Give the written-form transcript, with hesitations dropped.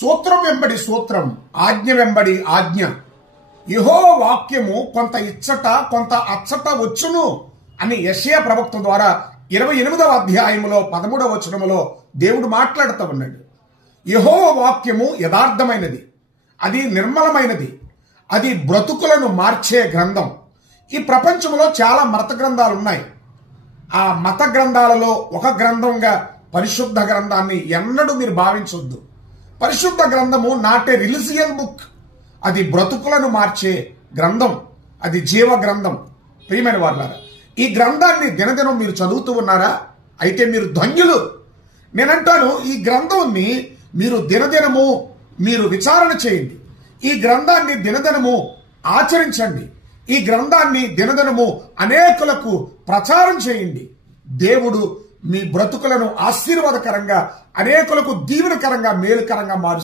సూత్రం వెంబడి సూత్రం, ఆజ్ఞ వెంబడి ఆజ్ఞ. యెహోవా వాక్యము కొంత ఇచ్చట కొంత అచ్చట వచ్చును అని యెషయా ప్రవక్త ద్వారా 28వ అధ్యాయములో 13వ వచనములో దేవుడు మాట్లాడుతూ ఉన్నాడు. యెహోవా వాక్యము యథార్థమైనది, అది నిర్మలమైనది, అది బ్రతుకులను మార్చే గ్రంథం. ఈ ప్రపంచంలో చాలా మత గ్రంథాలు ఉన్నాయి. ఆ మత గ్రంథాలలో ఒక గ్రంథంగా పరిశుద్ధ గ్రంథాన్ని ఎన్నడూ మీరు భావించొద్దు. పరిశుద్ధ గ్రంథము నాట్ ఏ రిలిజియన్ బుక్, అది బ్రతుకులను మార్చే గ్రంథం, అది జీవ గ్రంథం. ప్రియమైన వారులారా, ఈ గ్రంథాన్ని దినదినం మీరు చదువుతూ ఉన్నారా? అయితే మీరు ధన్యులు. నేనంటాను, ఈ గ్రంథాన్ని మీరు దినదినము మీరు విచారణ చేయండి. ఈ గ్రంథాన్ని దినదినము ఆచరించండి. ఈ గ్రంథాన్ని దినదినము అనేకులకు ప్రచారం చేయండి. దేవుడు మీ బ్రతుకులను ఆశీర్వాదకరంగా, అనేకులకు దీవెనకరంగా, మేలుకరంగా మారుస్తారు.